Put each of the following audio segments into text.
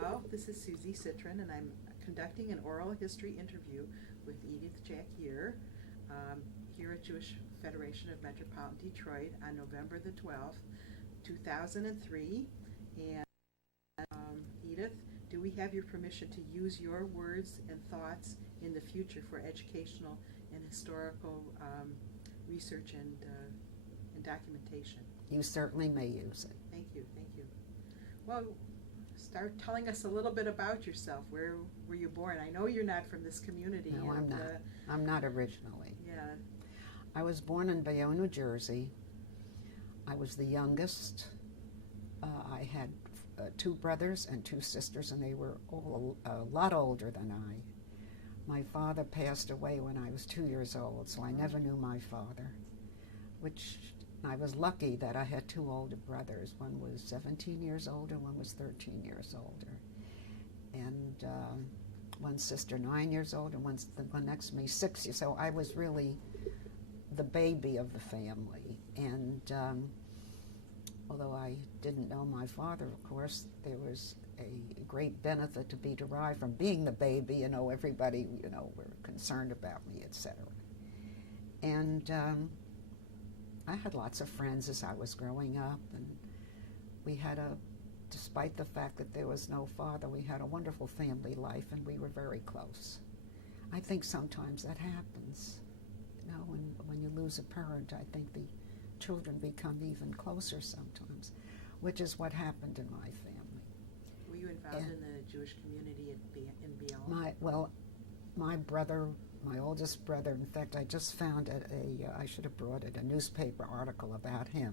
Well, this is Susie Citron, and I'm conducting an oral history interview with Edythe Jackier here at Jewish Federation of Metropolitan Detroit on November the 12th, 2003. And Edythe, do we have your permission to use your words and thoughts in the future for educational and historical research and documentation? You certainly may use it. Thank you, thank you. Well, start telling us a little bit about yourself. Where were you born? I know you're not from this community. No, I'm not. I'm not originally. Yeah. I was born in Bayonne, New Jersey. I was the youngest. I had two brothers and two sisters, and they were all a lot older than I. My father passed away when I was 2 years old, so I never knew my father, which I was lucky that I had two older brothers. One was 17 years older, one was 13 years older. And one sister 9 years old, and the one next to me 6 years. So I was really the baby of the family. And although I didn't know my father, of course, there was a great benefit to be derived from being the baby. You know, everybody, you know, were concerned about me, etc. And I had lots of friends as I was growing up, and we had despite the fact that there was no father, we had a wonderful family life, and we were very close. I think sometimes that happens, you know, when you lose a parent. I think the children become even closer sometimes, which is what happened in my family. Were you involved in the Jewish community in Bayonne? My brother, my oldest brother, in fact, I just found I should have brought it, a newspaper article about him.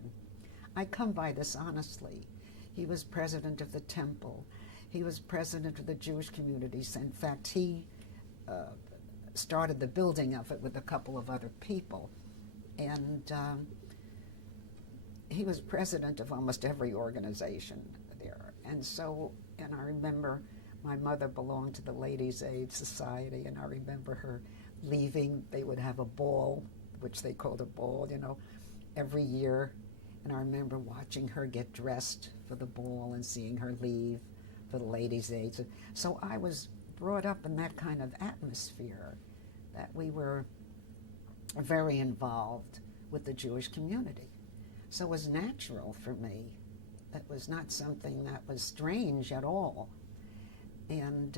I come by this honestly. He was president of the temple. He was president of the Jewish communities. In fact, he started the building of it with a couple of other people. And he was president of almost every organization there. And I remember my mother belonged to the Ladies' Aid Society, and I remember her leaving. They would have a ball, which they called a ball, you know, every year. And I remember watching her get dressed for the ball and seeing her leave for the Ladies' Aid. So I was brought up in that kind of atmosphere, that we were very involved with the Jewish community. So it was natural for me. It was not something that was strange at all. And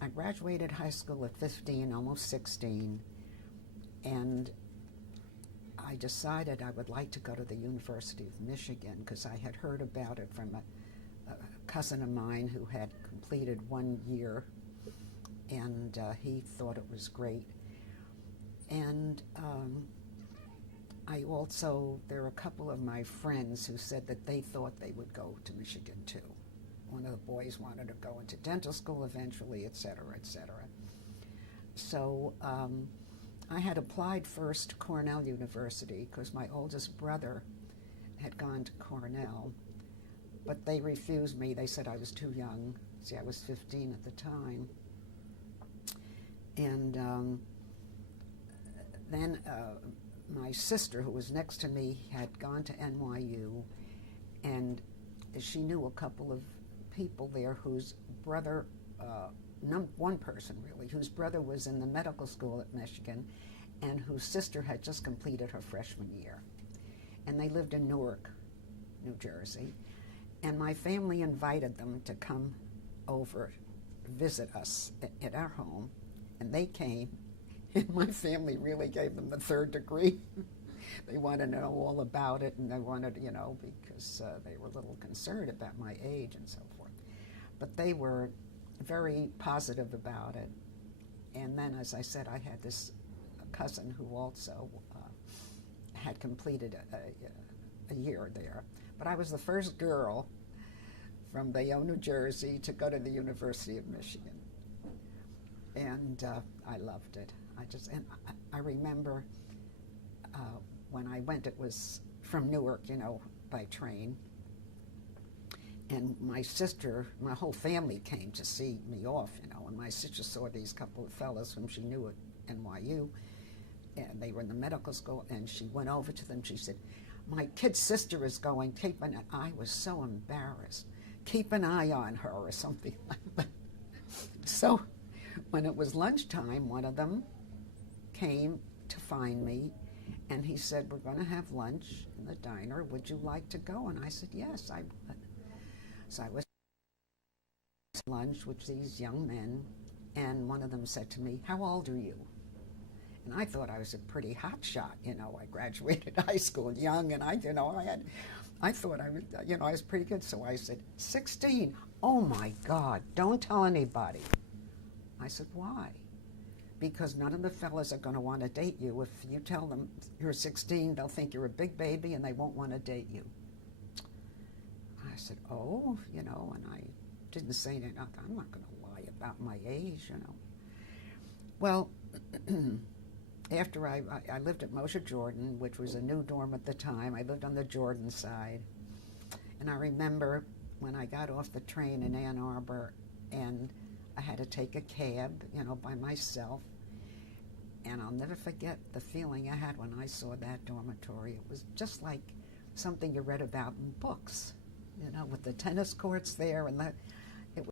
I graduated high school at 15, almost 16, and I decided I would like to go to the University of Michigan because I had heard about it from a cousin of mine who had completed 1 year, and he thought it was great. And there are a couple of my friends who said that they thought they would go to Michigan too. One of the boys wanted to go into dental school eventually, et cetera, et cetera. So I had applied first to Cornell University because my oldest brother had gone to Cornell, but they refused me. They said I was too young. See, I was 15 at the time. And then my sister, who was next to me, had gone to NYU, and she knew a couple of people there whose brother, one person really, whose brother was in the medical school at Michigan and whose sister had just completed her freshman year. And they lived in Newark, New Jersey. And my family invited them to come over, visit us at our home. And they came, and my family really gave them the third degree. They wanted to know all about it, and they wanted, you know, because they were a little concerned about my age and so forth. But they were very positive about it. And then, as I said, I had this cousin who also had completed a year there. But I was the first girl from Bayonne, New Jersey, to go to the University of Michigan. And I loved it. I remember when I went, it was from Newark, you know, by train. And my sister, my whole family came to see me off, you know, and my sister saw these couple of fellows whom she knew at NYU, and they were in the medical school, and she went over to them. She said, "My kid sister is going," and I was so embarrassed keep an eye on her or something like that. So when it was lunchtime, one of them came to find me, and he said, we're going to have lunch in the diner. Would you like to go? And I said, yes, I would. So I was at lunch with these young men, and one of them said to me, how old are you? And I thought I was a pretty hot shot. You know, I graduated high school young, and I thought I was, I was pretty good. So I said, 16. Oh my God, don't tell anybody. I said, why? Because none of the fellas are going to want to date you. If you tell them you're 16, they'll think you're a big baby and they won't want to date you. I said, oh, and I didn't say anything. I'm not going to lie about my age, Well, after I lived at Moshe Jordan, which was a new dorm at the time. I lived on the Jordan side. And I remember when I got off the train in Ann Arbor and I had to take a cab, by myself. And I'll never forget the feeling I had when I saw that dormitory. It was just like something you read about in books, with the tennis courts there, and it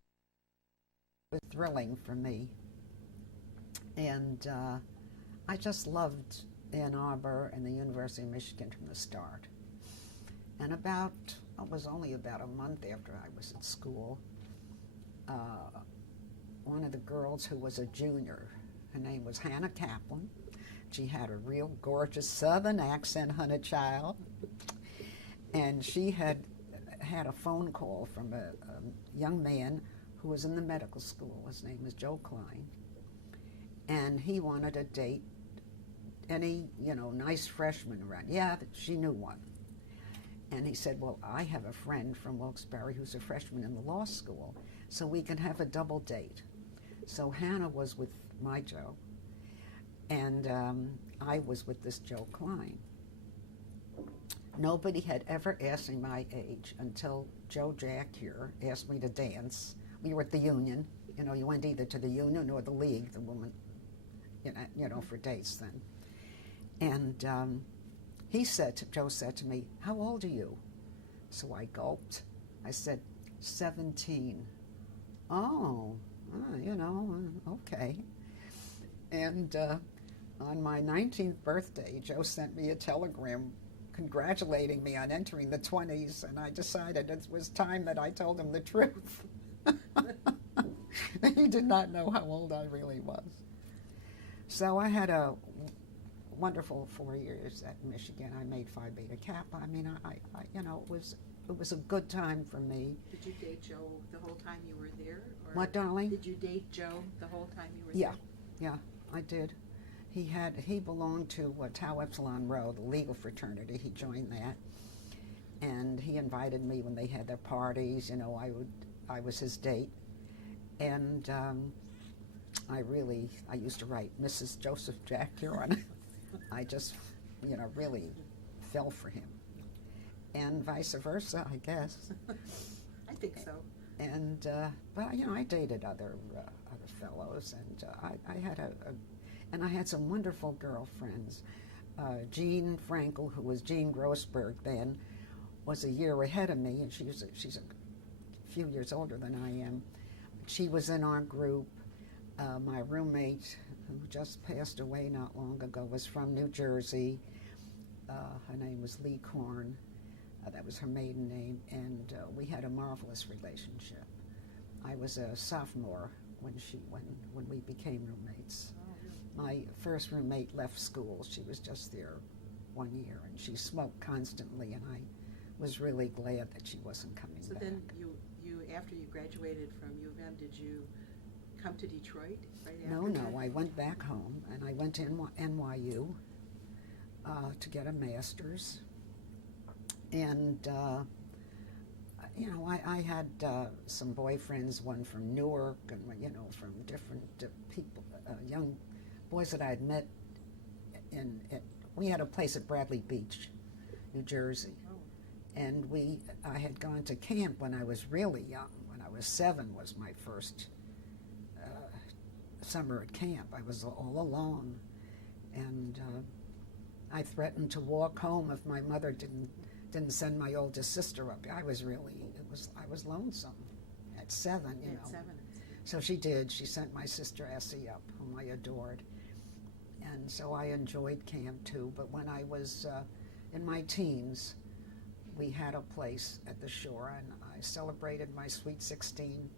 was thrilling for me. And I just loved Ann Arbor and the University of Michigan from the start. And it was only about a month after I was at school, one of the girls who was a junior, her name was Hannah Kaplan. She had a real gorgeous Southern accent, honey child. And she had a phone call from a young man who was in the medical school. His name was Joe Klein. And he wanted to date any, nice freshman around. Yeah, she knew one. And he said, well, I have a friend from Wilkes-Barre who's a freshman in the law school, so we can have a double date. So Hannah was with my Joe, and I was with this Joe Klein. Nobody had ever asked me my age until Joe Jackier asked me to dance. We were at the Union. You went either to the Union or the League, the woman, for dates then. And Joe said to me, how old are you? So I gulped. I said, 17. Oh, okay. And on my 19th birthday, Joe sent me a telegram congratulating me on entering the 20s, and I decided it was time that I told him the truth. He did not know how old I really was. So I had a wonderful 4 years at Michigan. I made Phi Beta Kappa. I mean, it was a good time for me. Did you date Joe the whole time you were there? Or what, darling? Did you date Joe the whole time you were there? Yeah, I did. He belonged to Tau Epsilon Rho, the legal fraternity. He joined that, and he invited me when they had their parties. I was his date, and I used to write Mrs. Joseph Jackier on it. I just, really fell for him, and vice versa, I guess. I think so. And but I dated other fellows, and I had some wonderful girlfriends. Jean Frankel, who was Jean Grossberg then, was a year ahead of me, and she's a few years older than I am. She was in our group. My roommate, who just passed away not long ago, was from New Jersey. Her name was Lee Korn. That was her maiden name, and we had a marvelous relationship. I was a sophomore when we became roommates. My first roommate left school. She was just there 1 year, and she smoked constantly, and I was really glad that she wasn't coming back. So then you after you graduated from U of M, did you come to Detroit right after that? No, I went back home, and I went to NYU to get a master's. And, I had some boyfriends, one from Newark and, from different people, young boys that I had met we had a place at Bradley Beach, New Jersey. Oh. And I had gone to camp when I was really young. When I was 7 was my first summer at camp. I was all alone. And I threatened to walk home if my mother didn't didn't send my oldest sister up. I was lonesome at 7, you know. At 7. So she did. She sent my sister Essie up, whom I adored. And so I enjoyed camp too. But when I was in my teens, we had a place at the shore, and I celebrated my sweet 16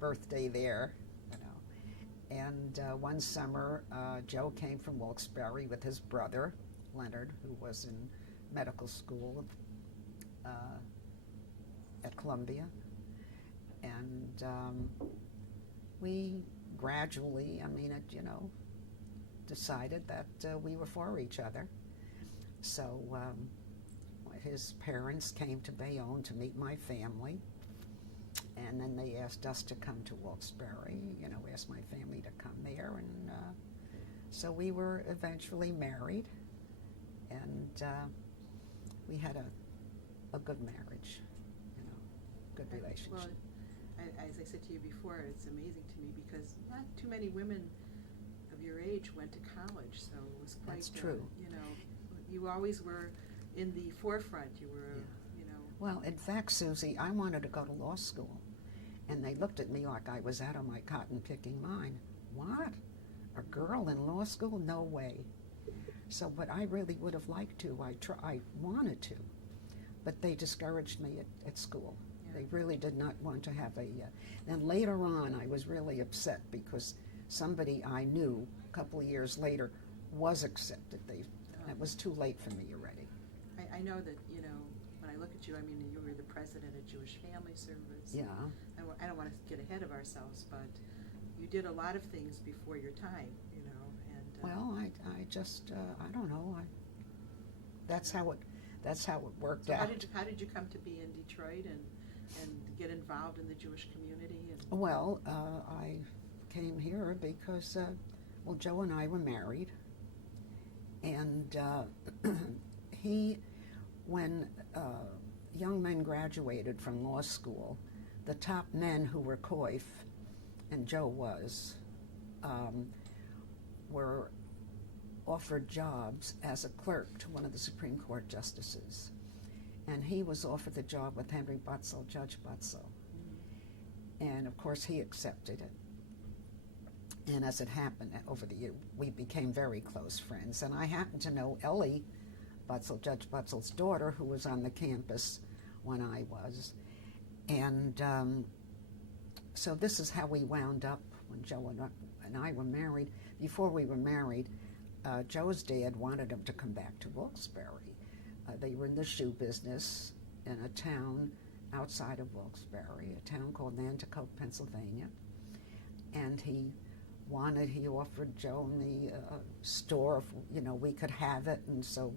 birthday there, you know. And one summer, Joe came from Wilkes-Barre with his brother, Leonard, who was in medical school at Columbia. And we gradually, decided that we were for each other. So his parents came to Bayonne to meet my family, and then they asked us to come to Wilkes-Barre, asked my family to come there, and so we were eventually married, and we had a good marriage, good relationship. Well, as I said to you before, it's amazing to me because not too many women of your age went to college, so it was quite. That's true. You always were in the forefront. You were, Well, in fact, Susie, I wanted to go to law school, and they looked at me like I was out of my cotton-picking mind. What? A girl in law school? No way. So, but I really would have liked to. I wanted to, but they discouraged me at school. They really did not want to have a. Then later on, I was really upset because somebody I knew a couple of years later was accepted. It was too late for me already. I know that, when I look at you, you were the president of Jewish Family Service. Yeah. I don't want to get ahead of ourselves, but you did a lot of things before your time, and. Well, I just, I don't know. That's how it worked out. How did you come to be in Detroit and get involved in the Jewish community? Well, I came here because, Joe and I were married, and when young men graduated from law school, the top men who were coif, and Joe was, were offered jobs as a clerk to one of the Supreme Court justices. And he was offered the job with Henry Butzel, Judge Butzel. And of course he accepted it. And as it happened over the year, we became very close friends. And I happened to know Ellie Butzel, Judge Butzel's daughter, who was on the campus when I was. And so this is how we wound up when Joe and I were married. Before we were married, Joe's dad wanted him to come back to Wilkes-Barre. They were in the shoe business in a town outside of Wilkes-Barre, a town called Nanticoke, Pennsylvania. And he offered Joe and me a store, if, we could have it, and so,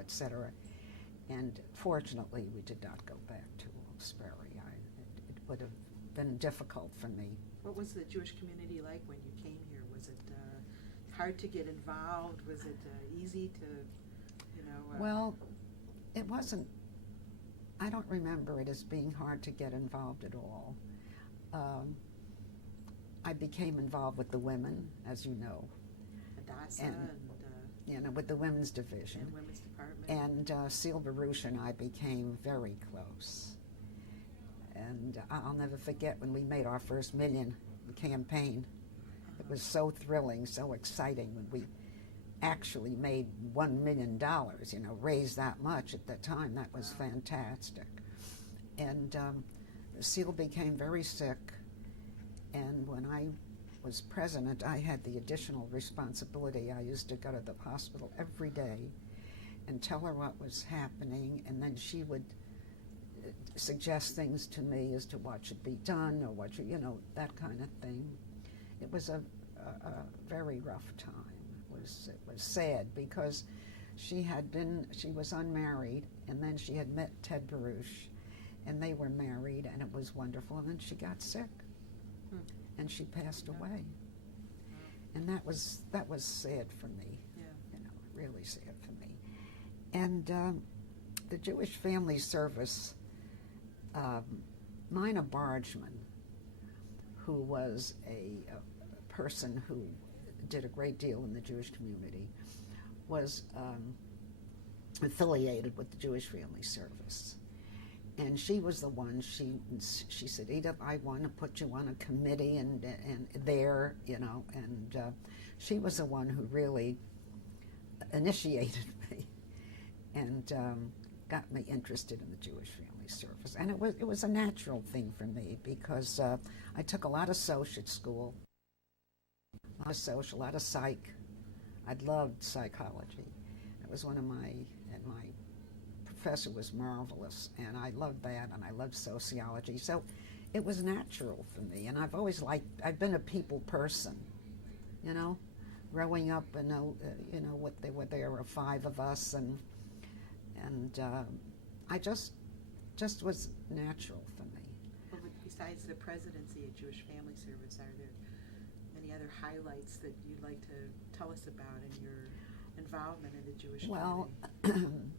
et cetera. And fortunately, we did not go back to Wilkes-Barre. It would have been difficult for me. What was the Jewish community like when you came here? Was it hard to get involved? Was it easy to, Well, it wasn't. I don't remember it as being hard to get involved at all. I became involved with the women, as you know. Hadassah and with the women's division. And women's department. And Seal Baruch and I became very close. And I'll never forget when we made our first million campaign. It was so thrilling, so exciting when we actually made $1 million, raised that much at that time. That was fantastic. And Seal became very sick, and when I was president, I had the additional responsibility. I used to go to the hospital every day and tell her what was happening, and then she would suggest things to me as to what should be done or what should, that kind of thing. It was a very rough time. It was sad because she was unmarried, and then she had met Ted Baruch, and they were married, and it was wonderful, and then she got sick, and she passed away. And that was sad for me, really sad for me. And the Jewish Family Service, Mina Bargeman, who was a person who did a great deal in the Jewish community, was affiliated with the Jewish Family Service. And she was the one, she said, Edythe, I want to put you on a committee and there, you know, and she was the one who really initiated me and got me interested in the Jewish Family Service. And it was a natural thing for me because I took a lot of social at school, a lot of psych. I loved psychology. It was one of my professor was marvelous, and I loved that, and I loved sociology. So it was natural for me, and I've been a people person, you know, growing up, and there were 5 of us, and I just was natural for me. Well, besides the presidency at Jewish Family Service, are there any other highlights that you'd like to tell us about in your involvement in the Jewish community?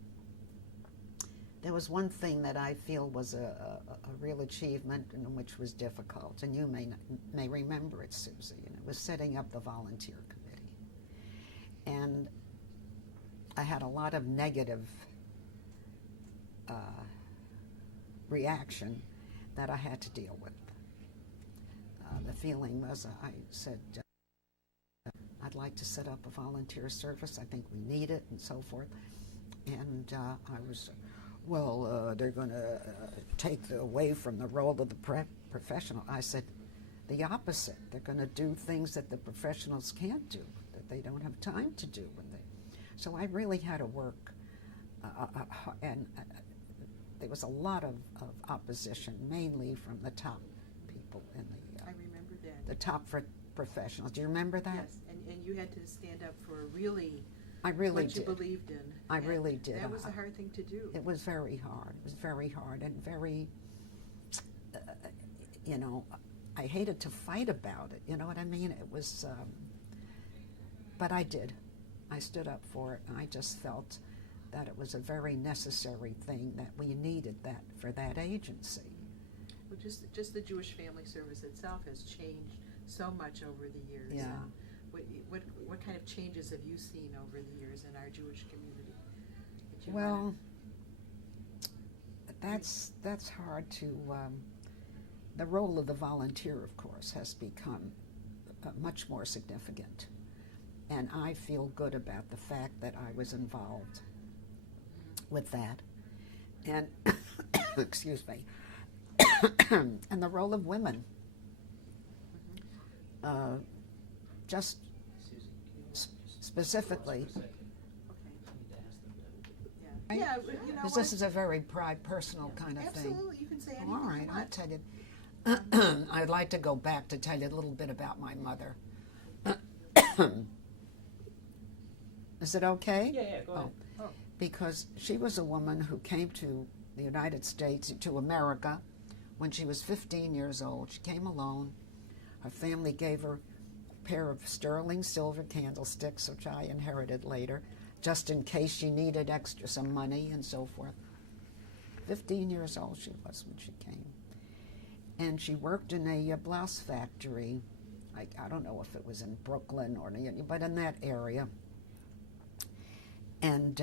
There was one thing that I feel was a real achievement and which was difficult, and you may remember it, Susie, and it was setting up the volunteer committee. And I had a lot of negative reaction that I had to deal with. The feeling was, I said, I'd like to set up a volunteer service. I think we need it, and so forth. And I was, they're going to take away from the role of the professional. I said, the opposite. They're going to do things that the professionals can't do, that they don't have time to do. So I really had to work, and there was a lot of opposition, mainly from the top people in I remember that. the top professionals. Do you remember that? Yes, and you had to stand up for really I really what did. you believed in. I And really did. That was a hard thing to do. It was very hard. It was very hard and very, I hated to fight about it. You know what I mean? It was, but I did. I stood up for it, and I just felt that it was a very necessary thing, that we needed that for that agency. Well, just the Jewish Family Service itself has changed so much over the years. Yeah. And what kind of changes have you seen over the years in our Jewish community? Well, that's hard to. The role of the volunteer, of course, has become much more significant, and I feel good about the fact that I was involved with that, and excuse me, and the role of women. Just specifically. Okay. Yeah, Because this is a very personal kind of thing. Absolutely, you can say anything. All right, you I'll want. tell you. I'd like to go back to tell you a little bit about my mother. Is it okay? Yeah, go ahead. Oh. Because she was a woman who came to the United States, to America, when she was 15 years old. She came alone. Her family gave her a pair of sterling silver candlesticks, which I inherited later, just in case she needed some money and so forth. 15 years old she was when she came. And she worked in a blouse factory. I don't know if it was in Brooklyn or but in that area. And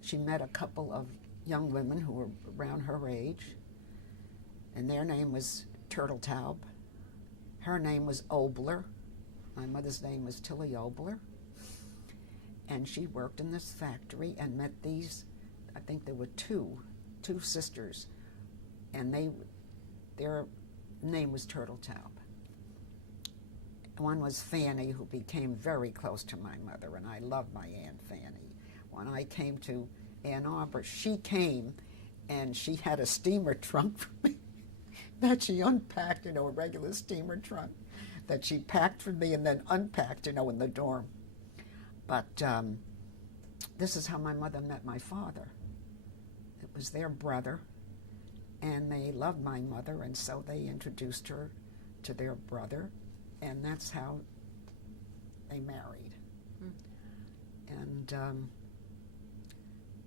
she met a couple of young women who were around her age, and their name was Turtletaub. Her name was Obler. My mother's name was Tilly Obler. And she worked in this factory and met these, I think there were two sisters, and their name was Turtletaub. One was Fanny, who became very close to my mother, and I loved my Aunt Fanny. When I came to Ann Arbor, she came, and she had a steamer trunk for me that she unpacked, a regular steamer trunk that she packed for me and then unpacked, in the dorm. But this is how my mother met my father. It was their brother, and they loved my mother, and so they introduced her to their brother, and that's how they married. And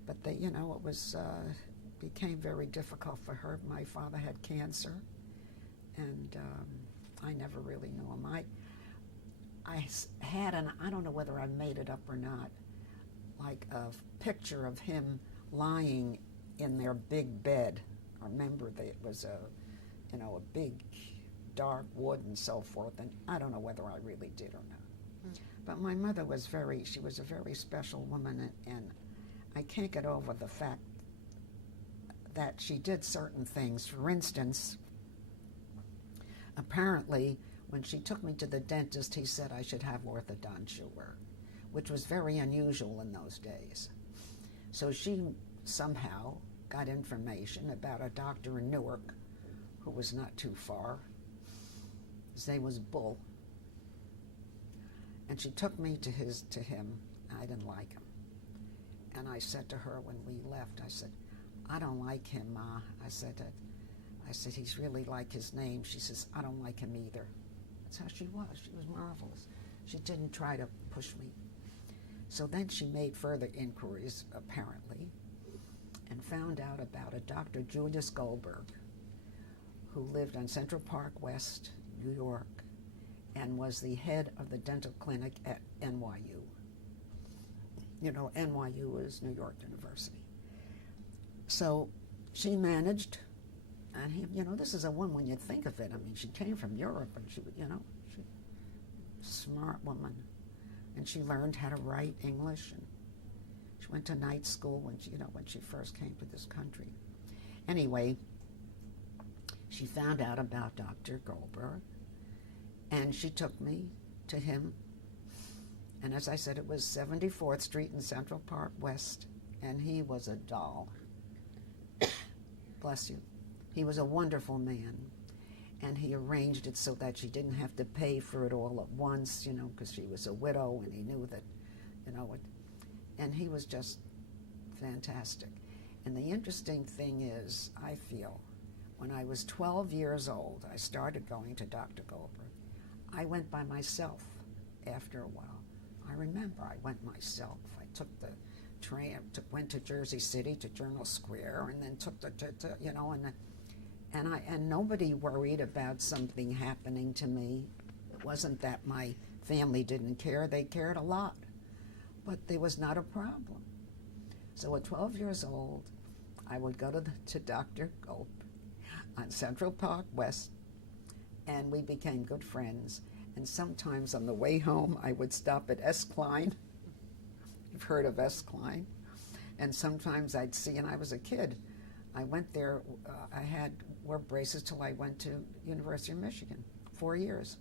but they, it was became very difficult for her. My father had cancer, and I never really knew him. I had, and I don't know whether I made it up or not, like a picture of him lying in their big bed. I remember that it was a big dark wood and so forth, and I don't know whether I really did or not. But my mother was she was a very special woman, and I can't get over the fact that she did certain things. For instance, apparently, when she took me to the dentist, he said I should have orthodontia, which was very unusual in those days. So she somehow got information about a doctor in Newark who was not too far. His name was Bull. And she took me to him. I didn't like him. And I said to her when we left, I said, I don't like him, Ma. I said, he's really like his name. She says, I don't like him either. That's how she was. She was marvelous. She didn't try to push me. So then she made further inquiries, apparently, and found out about a Dr. Julius Goldberg, who lived on Central Park West, New York, and was the head of the dental clinic at NYU. You know, NYU is New York University. So she managed, and he, this is a woman when you think of it. I mean, she came from Europe, and she smart woman, and she learned how to write English, and she went to night school when she first came to this country. Anyway, she found out about Dr. Goldberg, and she took me to him. And as I said, it was 74th Street in Central Park West, and he was a doll. Bless you. He was a wonderful man, and he arranged it so that she didn't have to pay for it all at once, because she was a widow, and he knew that, and he was just fantastic. And the interesting thing is, I feel, when I was 12 years old, I started going to Dr. Goldberg. I went by myself after a while. I remember I went myself. I took the train, went to Jersey City to Journal Square, and then took and nobody worried about something happening to me. It wasn't that my family didn't care. They cared a lot, but there was not a problem. So at 12 years old, I would go to Dr. Goldberg on Central Park West, and we became good friends. And sometimes on the way home, I would stop at S. Klein. You've heard of S. Klein. And sometimes I'd see, and I was a kid. I went there, I wore braces till I went to University of Michigan, 4 years.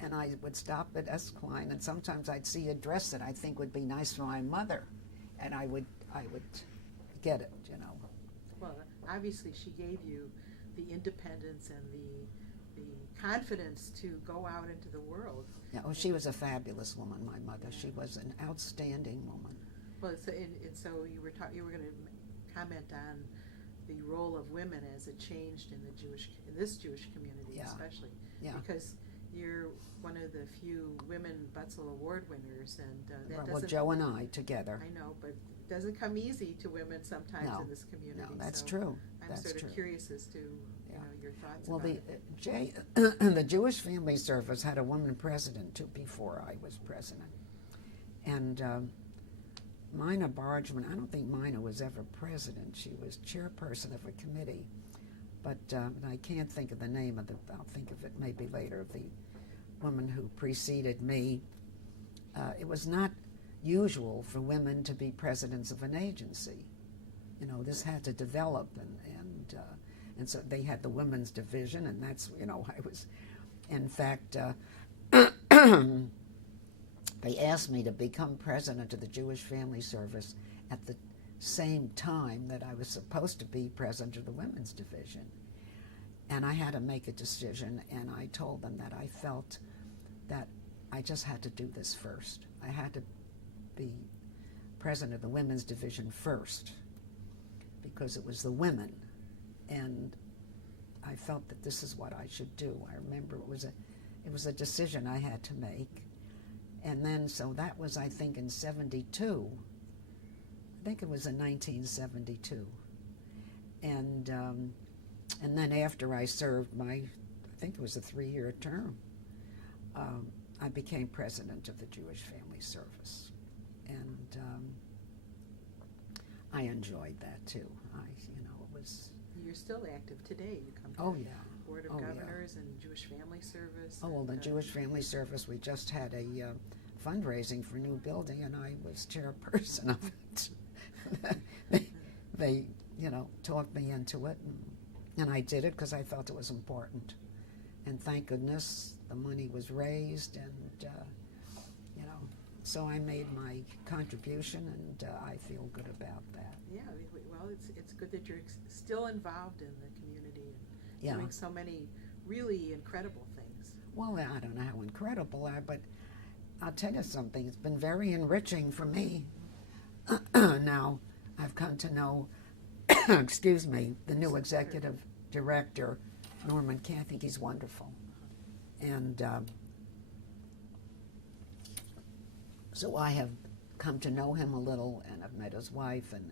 And I would stop at S. Klein, and sometimes I'd see a dress that I think would be nice for my mother, and I would get it, Well, obviously she gave you the independence and the confidence to go out into the world. Yeah, she was a fabulous woman, my mother. Yeah. She was an outstanding woman. Well, so you were going to comment on the role of women as it changed in this Jewish community, yeah. especially. Yeah. Because you're one of the few women Butzel Award winners, and that doesn't. Well, Joe and I together. I know, but it doesn't come easy to women sometimes in this community. No, that's true. I'm sort of curious as to your thoughts. Well, about the Jewish Family Service had a woman president too before I was president, and Mina Bargman. I don't think Mina was ever president. She was chairperson of a committee, but I can't think of the name of I'll think of it maybe later. The woman who preceded me. It was not usual for women to be presidents of an agency. This had to develop, and so they had the women's division, and that's, I was, in fact, they asked me to become president of the Jewish Family Service at the same time that I was supposed to be president of the women's division. And I had to make a decision, and I told them that I felt that I just had to do this first. I had to be president of the women's division first, because it was the women, and I felt that this is what I should do. I remember it was a decision I had to make, and then so that was, I think, in 72. I think it was in 1972, and then after I served I think it was a 3-year term, I became president of the Jewish Family Service. and I enjoyed that too. It was. You're still active today. You come to Oh the yeah. Board of Oh, yeah. Governors and Jewish Family Service. Oh, well, the and, Jewish Family Service, we just had a fundraising for a new building, and I was chairperson of it. they, talked me into it, and I did it because I felt it was important. And thank goodness the money was raised, and, so I made my contribution, and I feel good about that. Yeah, well, it's good that you're still involved in the community and doing so many really incredible things. Well, I don't know how incredible but I'll tell you something. It's been very enriching for me. Now, I've come to know, excuse me, the new executive director, Norman Kay. I think he's wonderful. And so I have come to know him a little, and I've met his wife, and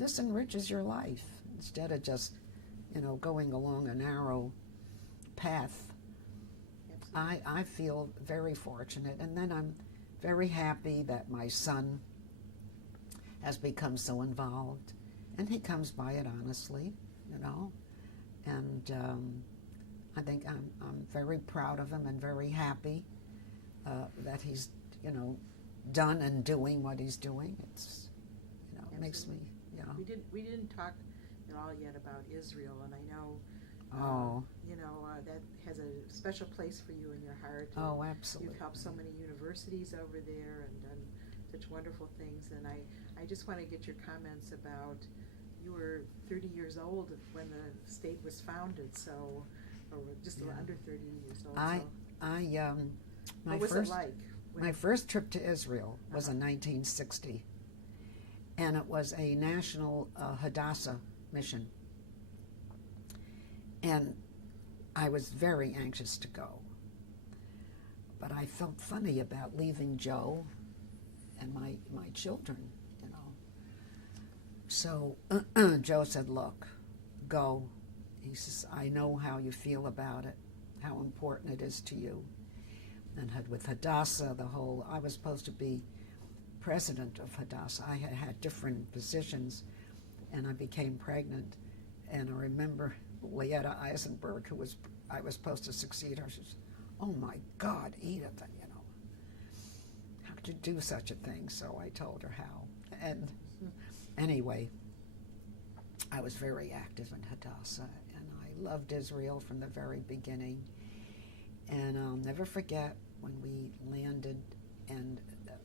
this enriches your life instead of just, going along a narrow path. I feel very fortunate, and then I'm very happy that my son has become so involved, and he comes by it honestly, and I think I'm very proud of him and very happy that he's, done and doing what he's doing. It's, it makes me, We didn't talk at all yet about Israel, and I know that has a special place for you in your heart. Oh, absolutely. You've helped so many universities over there and done such wonderful things, and I just want to get your comments about, you were 30 years old when the state was founded, or just under 30 years old. What was it like? My first trip to Israel was in 1960, and it was a national Hadassah mission. And I was very anxious to go. But I felt funny about leaving Joe and my children, So Joe said, look, go. He says, I know how you feel about it, how important it is to you. And with Hadassah, I was supposed to be president of Hadassah. I had different positions, and I became pregnant. And I remember Leonard Eisenberg, I was supposed to succeed her. She says, oh my God, Edythe, how could you do such a thing? So I told her how. And anyway, I was very active in Hadassah, and I loved Israel from the very beginning. And I'll never forget when we landed, and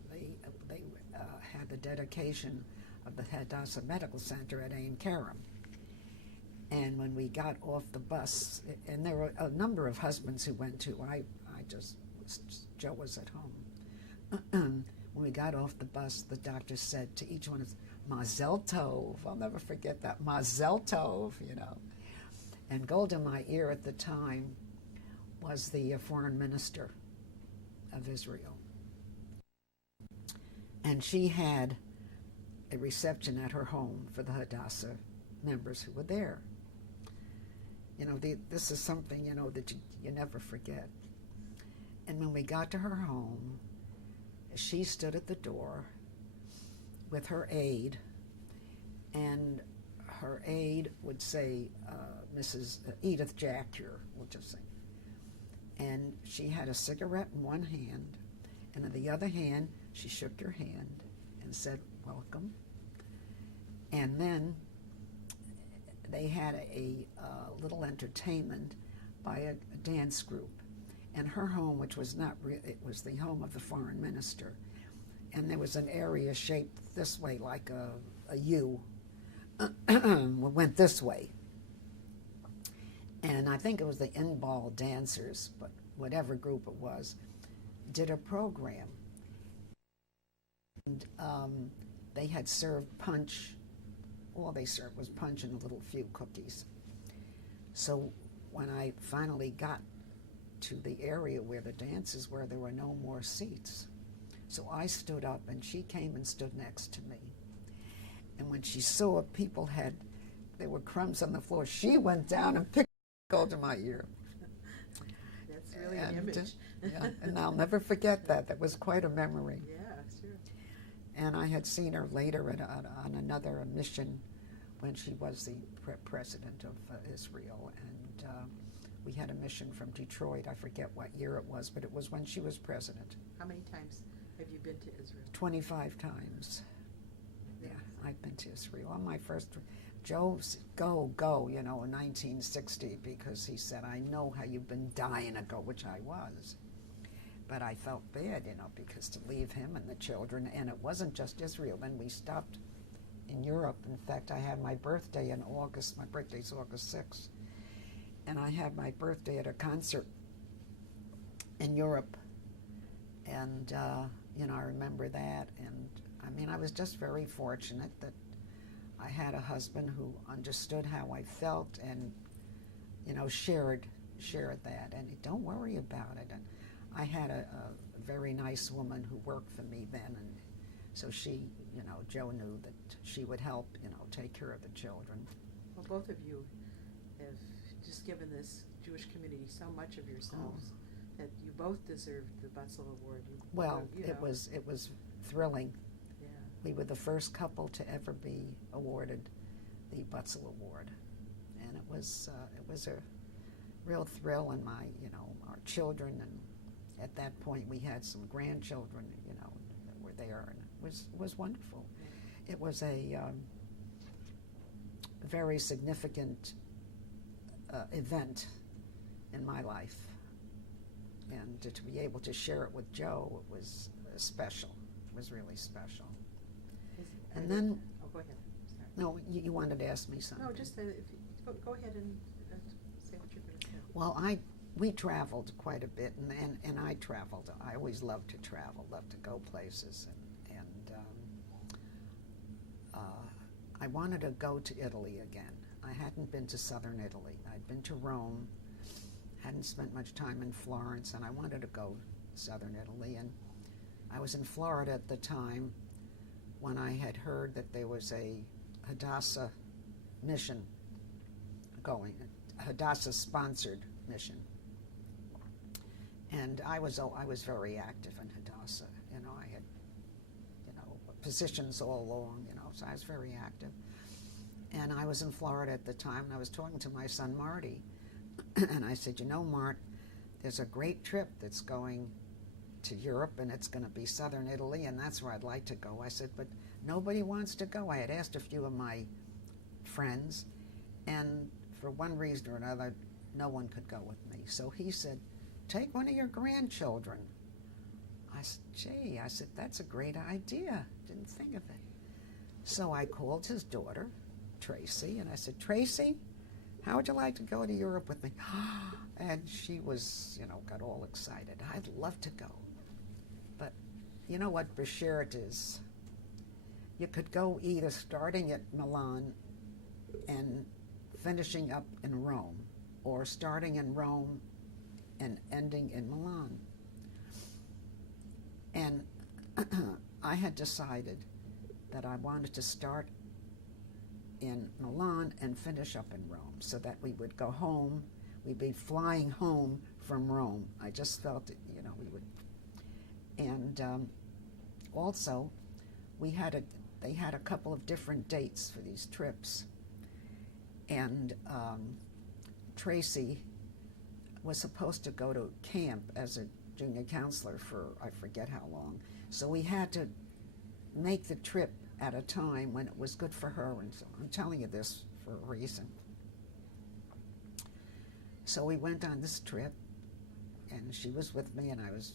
they had the dedication of the Hadassah Medical Center at Ein Kerem. And when we got off the bus, and there were a number of husbands who went too, Joe was at home. When we got off the bus, the doctor said to each one of us, Mazel Tov. I'll never forget that, Mazel Tov, And Golda Meir at the time was the foreign minister of Israel. And she had a reception at her home for the Hadassah members who were there. This is something, that you never forget. And when we got to her home, she stood at the door with her aide, and her aide would say, Mrs. Edythe Jackier, we'll just say. And she had a cigarette in one hand, and in the other hand, she shook your hand and said, welcome. And then they had a little entertainment by a dance group. And her home, which was not real, it was the home of the foreign minister. And there was an area shaped this way, like a U, went this way. And I think it was the Inbal dancers, but whatever group it was, did a program. And they had served punch. All they served was punch and a little few cookies. So when I finally got to the area where the dances were, there were no more seats. So I stood up, and she came and stood next to me. And when she saw there were crumbs on the floor, she went down and picked Golda Meir. That's really an image. And I'll never forget that. That was quite a memory. Yeah, sure. And I had seen her later on another mission when she was the president of Israel. And we had a mission from Detroit. I forget what year it was, but it was when she was president. How many times have you been to Israel? 25 times. Yeah, I've been to Israel. On my first, Joe said, go, in 1960, because he said, I know how you've been dying to go, which I was. But I felt bad, because to leave him and the children, and it wasn't just Israel. Then we stopped in Europe. In fact, I had my birthday in August. My birthday's August 6th. And I had my birthday at a concert in Europe. And, I remember that. And, I was just very fortunate that I had a husband who understood how I felt and, shared that. And don't worry about it. And I had a very nice woman who worked for me then. And so she, Joe knew that she would help, take care of the children. Well, both of you have just given this Jewish community so much of yourselves that you both deserve the Butzel Award. It was thrilling. Yeah. We were the first couple to ever be awarded the Butzel Award, and it was a real thrill. And our children, and at that point we had some grandchildren, that were there, and it was wonderful. Yeah. It was a very significant event in my life, and to be able to share it with Joe, it was special. It was really special. And then, go ahead. Sorry. No, you wanted to ask me something. No, just if you, go ahead and say what you're going to say. Well, we traveled quite a bit, and I traveled. I always loved to travel, loved to go places, and I wanted to go to Italy again. I hadn't been to southern Italy. I'd been to Rome, hadn't spent much time in Florence, and I wanted to go to southern Italy. And I was in Florida at the time when I had heard that there was a Hadassah mission going, a Hadassah-sponsored mission. And I was very active in Hadassah. I had, positions all along, so I was very active. And I was in Florida at the time, and I was talking to my son, Marty. And I said, Mart, there's a great trip that's going to Europe, and it's going to be southern Italy, and that's where I'd like to go. I said, but nobody wants to go. I had asked a few of my friends, and for one reason or another, no one could go with me. So he said, take one of your grandchildren. I said, that's a great idea. Didn't think of it. So I called his daughter, Tracy, and I said, Tracy, how would you like to go to Europe with me? And she was, got all excited. I'd love to go. But you know what Bashert is? You could go either starting at Milan and finishing up in Rome, or starting in Rome and ending in Milan. And I had decided that I wanted to start in Milan and finish up in Rome, so that we would go home. We'd be flying home from Rome. I just felt that, we would. And also, they had a couple of different dates for these trips. And Tracy was supposed to go to camp as a junior counselor for I forget how long. So we had to make the trip at a time when it was good for her, and so I'm telling you this for a reason. So we went on this trip, and she was with me, and I was,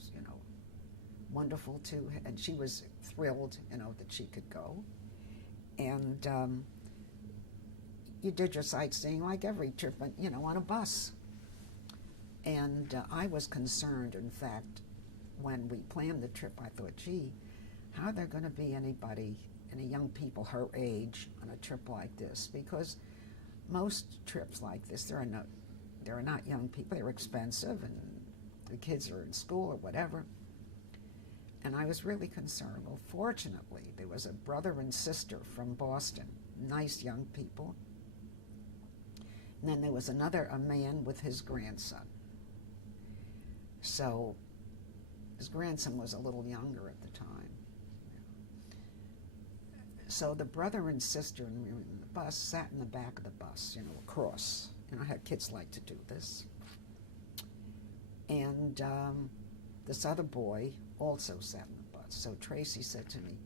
wonderful too, and she was thrilled, that she could go. And you did your sightseeing like every trip, on a bus. And I was concerned, in fact, when we planned the trip, I thought, gee, how are there going to be any young people her age on a trip like this? Because most trips like this, there are not young people. They're expensive, and the kids are in school or whatever. And I was really concerned. Well, fortunately, there was a brother and sister from Boston, nice young people. And then there was a man with his grandson. So his grandson was a little younger at the time. So the brother and sister in the bus sat in the back of the bus, across. And I had kids like to do this. And this other boy also sat in the bus. So Tracy said to me,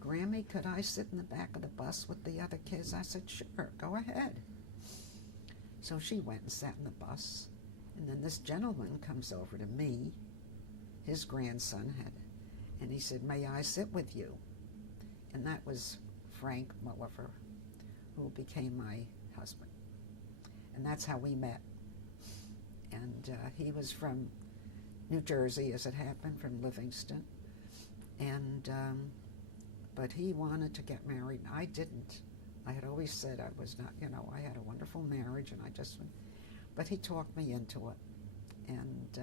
Grammy, could I sit in the back of the bus with the other kids? I said, sure, go ahead. So she went and sat in the bus. And then this gentleman comes over to me, his grandson had, and he said, may I sit with you? And that was Frank Mulliver, who became my husband. And that's how we met. And he was from New Jersey, as it happened, from Livingston. And but he wanted to get married. I didn't. I had always said I was not, I had a wonderful marriage, and I just, but he talked me into it. And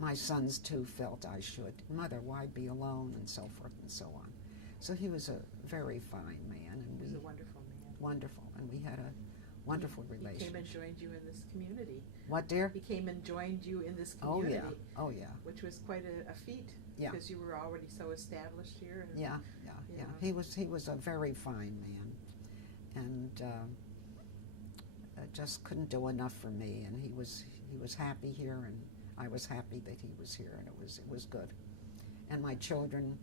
my sons, too, felt I should. Mother, why be alone, and so forth and so on. So he was a very fine man. And he was a wonderful man. Wonderful. And we had a wonderful relationship. He came and joined you in this community. What, dear? He came and joined you in this community. Oh, yeah. Which was quite a feat. Yeah. Because you were already so established here. And, yeah. He was a very fine man. And just couldn't do enough for me. And he was happy here, and I was happy that he was here, and it was good. And my children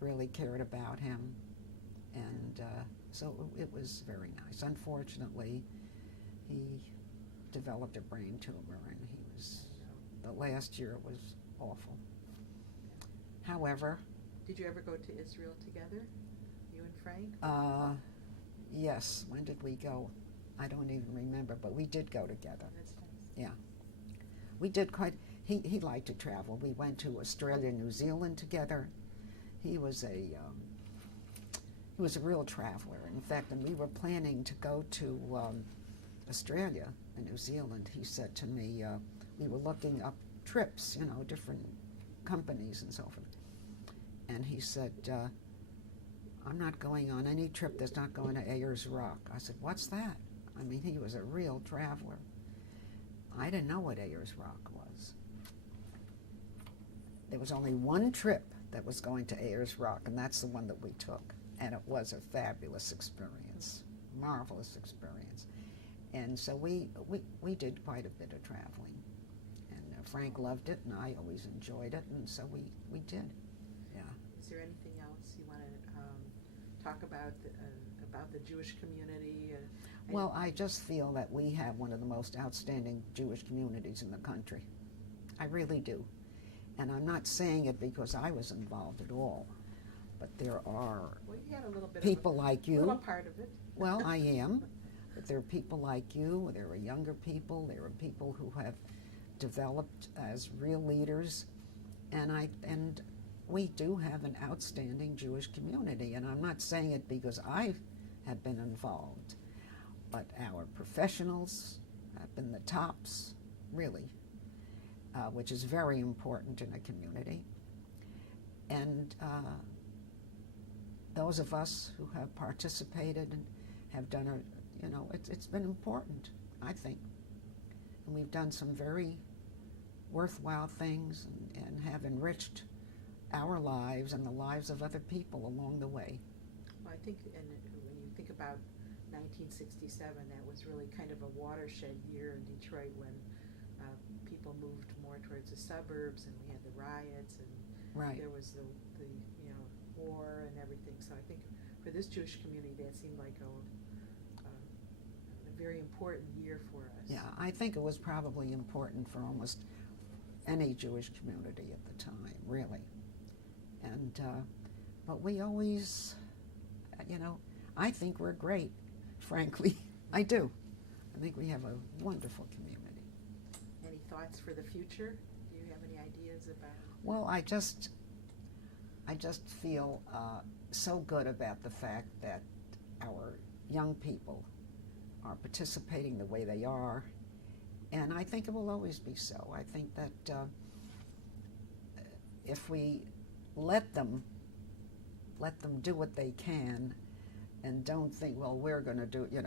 really cared about him, and so it was very nice. Unfortunately, he developed a brain tumor, and the last year was awful. However, did you ever go to Israel together, you and Frank? Yes. When did we go? I don't even remember, but we did go together. That's nice. Yeah. We did quite. He liked to travel. We went to Australia, New Zealand together. He was a real traveler. In fact, when we were planning to go to Australia and New Zealand, he said to me, we were looking up trips, different companies and so forth. And he said, I'm not going on any trip that's not going to Ayers Rock. I said, what's that? I mean, he was a real traveler. I didn't know what Ayers Rock was. There was only one trip that was going to Ayers Rock, and that's the one that we took. And it was a fabulous experience, marvelous experience. And so we did quite a bit of traveling. And Frank loved it, and I always enjoyed it, and so we did. Yeah. Is there anything else you want to talk about the Jewish community? Well, I just feel that we have one of the most outstanding Jewish communities in the country. I really do. And I'm not saying it because I was involved at all, but there are you had a little bit people like you. A little part of it. Well, I am. But there are people like you. There are younger people. There are people who have developed as real leaders. And we do have an outstanding Jewish community. And I'm not saying it because I have been involved, but our professionals have been the tops, really, which is very important in a community. And those of us who have participated and have done it's been important, I think. And we've done some very worthwhile things and have enriched our lives and the lives of other people along the way. Well, I think, and when you think about 1967, that was really kind of a watershed year in Detroit when people moved more towards the suburbs, and we had the riots, and right. There was the war and everything. So I think for this Jewish community, that seemed like a very important year for us. Yeah, I think it was probably important for almost any Jewish community at the time, really. And but we always, I think we're great, frankly. I do. I think we have a wonderful community. Any thoughts for the future? Do you have any ideas about? Well, I just feel so good about the fact that our young people are participating the way they are, and I think it will always be so. I think that if we let them do what they can and don't think, well, we're going to do, if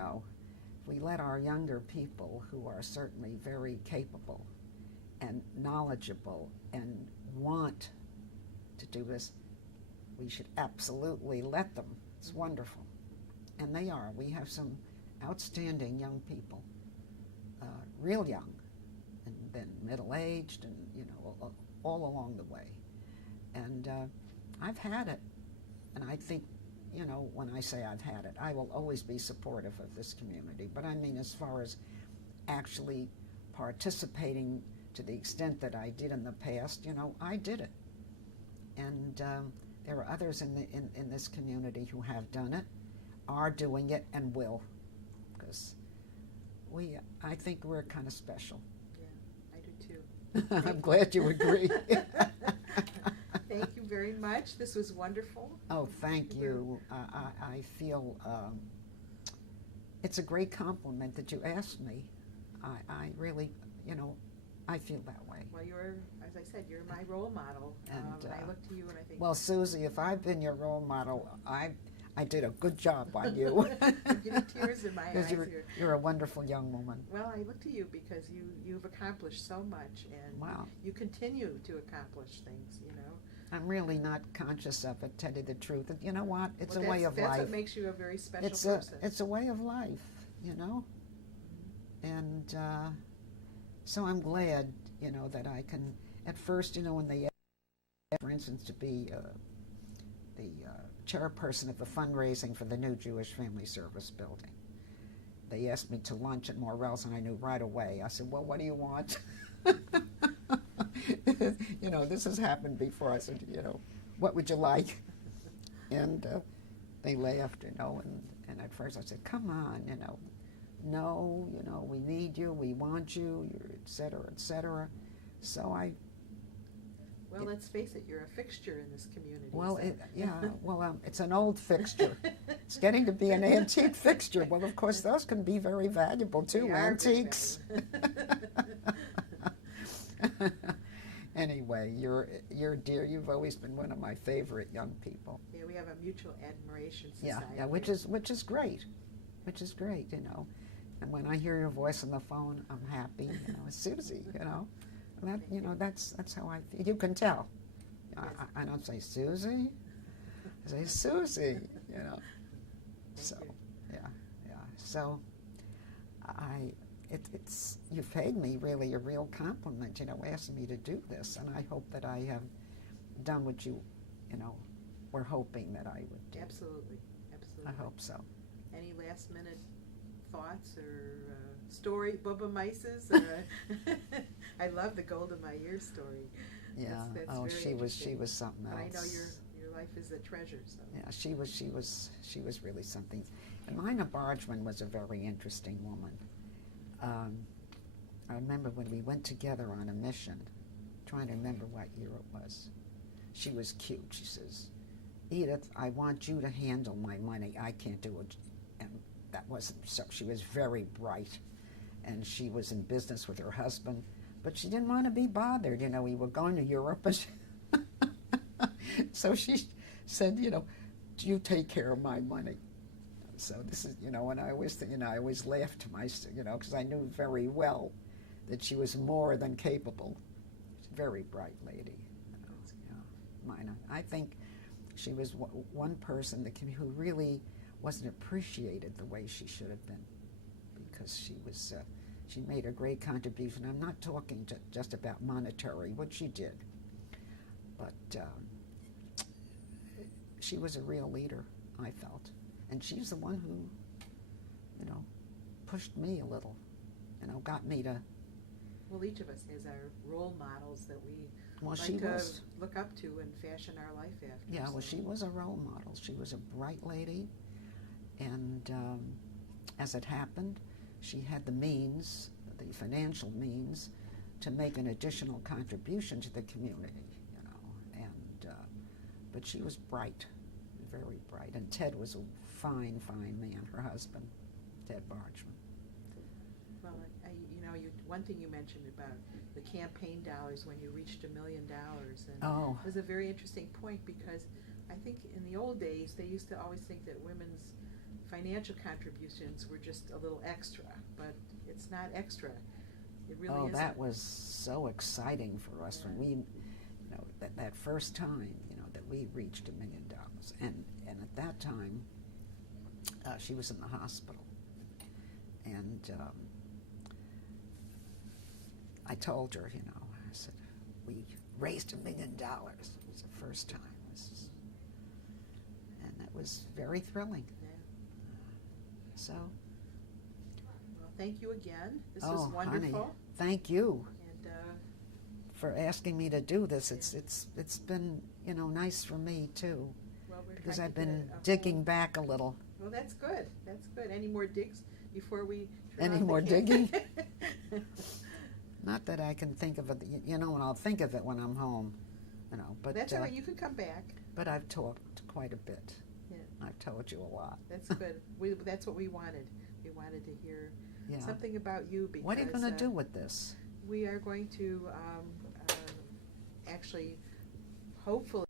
we let our younger people who are certainly very capable and knowledgeable and want to do this, we should absolutely let them. It's wonderful. And they are. We have some outstanding young people, real young, and then middle-aged, and all along the way. And I've had it. And I think, when I say I've had it, I will always be supportive of this community. But I mean, as far as actually participating to the extent that I did in the past, I did it. And there are others in this community who have done it, are doing it, and will. Because I think we're kind of special. Yeah, I do too. I'm glad you agree. Thank you very much. This was wonderful. Oh, thank you. I feel it's a great compliment that you asked me. I really, I feel that way. Well, as I said, you're my role model. And I look to you and I think... Well, Susie, if I've been your role model, I did a good job on you. I'm getting tears in my eyes here. You're a wonderful young woman. Well, I look to you because you've accomplished so much, and wow. You continue to accomplish things, I'm really not conscious of it, tell you the truth. You know what? It's a way of life. That's what life. makes you a very special person. It's a way of life, Mm-hmm. And so I'm glad, that I can, at first, when they asked, for instance, to be the chairperson of the fundraising for the new Jewish Family Service building. They asked me to lunch at Morrell's, and I knew right away. I said, well, what do you want? This has happened before. I said, what would you like? And they laughed, and at first I said, come on, no, we need you, we want you, et cetera, et cetera. So well, let's face it, you're a fixture in this community. Well, so. It's an old fixture. It's getting to be an antique fixture. Well, of course, those can be very valuable, too, antiques. Anyway, you're dear. You've always been one of my favorite young people. Yeah, we have a mutual admiration society. Yeah, which is great. Which is great, And when I hear your voice on the phone, I'm happy. It's Susie, That, that's how I feel. You can tell. Yes. I don't say Susie. I say Susie, So, yeah. So, it's you've paid me really a real compliment, asking me to do this, and I hope that I have done what you, were hoping that I would do. Absolutely. I hope so. Any last minute thoughts or story, Bubba Mice's? I love the Gold of My Year story. Yeah. That's she was something else. But I know your life is a treasure. So. Yeah, she was really something. And Mina Bargman was a very interesting woman. I remember when we went together on a mission, trying to remember what year it was. She was cute. She says, Edythe, I want you to handle my money. I can't do it. And that wasn't so. She was very bright, and she was in business with her husband, but she didn't want to be bothered. We were going to Europe, and so she said, do you take care of my money? So this is, and I always think, I always laughed to myself, because I knew very well that she was more than capable. She's a very bright lady, Mina. I think she was one person who really wasn't appreciated the way she should have been, because she made a great contribution. I'm not talking just about monetary, what she did, but she was a real leader, I felt. And she's the one who, pushed me a little, got me to... Well, each of us has our role models that we look up to and fashion our life after. Yeah, well, she was a role model. She was a bright lady, and as it happened, she had the means, the financial means, to make an additional contribution to the community, but she was bright, very bright, and Ted was a fine, fine man, her husband, Ted Bargman. Well, one thing you mentioned about the campaign dollars when you reached $1 million, and it was a very interesting point, because I think in the old days they used to always think that women's financial contributions were just a little extra, but it's not extra. It really isn't. That was so exciting for us when we, that first time, that we reached $1 million, and at that time, She was in the hospital. And I told her, I said, we raised $1 million. It was the first time. And that was very thrilling. Yeah. So. Well, thank you again. This was wonderful. Honey, thank you And for asking me to do this. It's been nice for me too, well, we're because trying I've to get been a digging back a little. Well, that's good. That's good. Any more digs before we turn Any on the more camera? digging? Not that I can think of it, and I'll think of it when I'm home, But That's all right. You can come back. But I've talked quite a bit. Yeah. I've told you a lot. That's good. That's what we wanted. We wanted to hear Yeah. something about you. Because What are you going to do with this? we are going to actually, hopefully,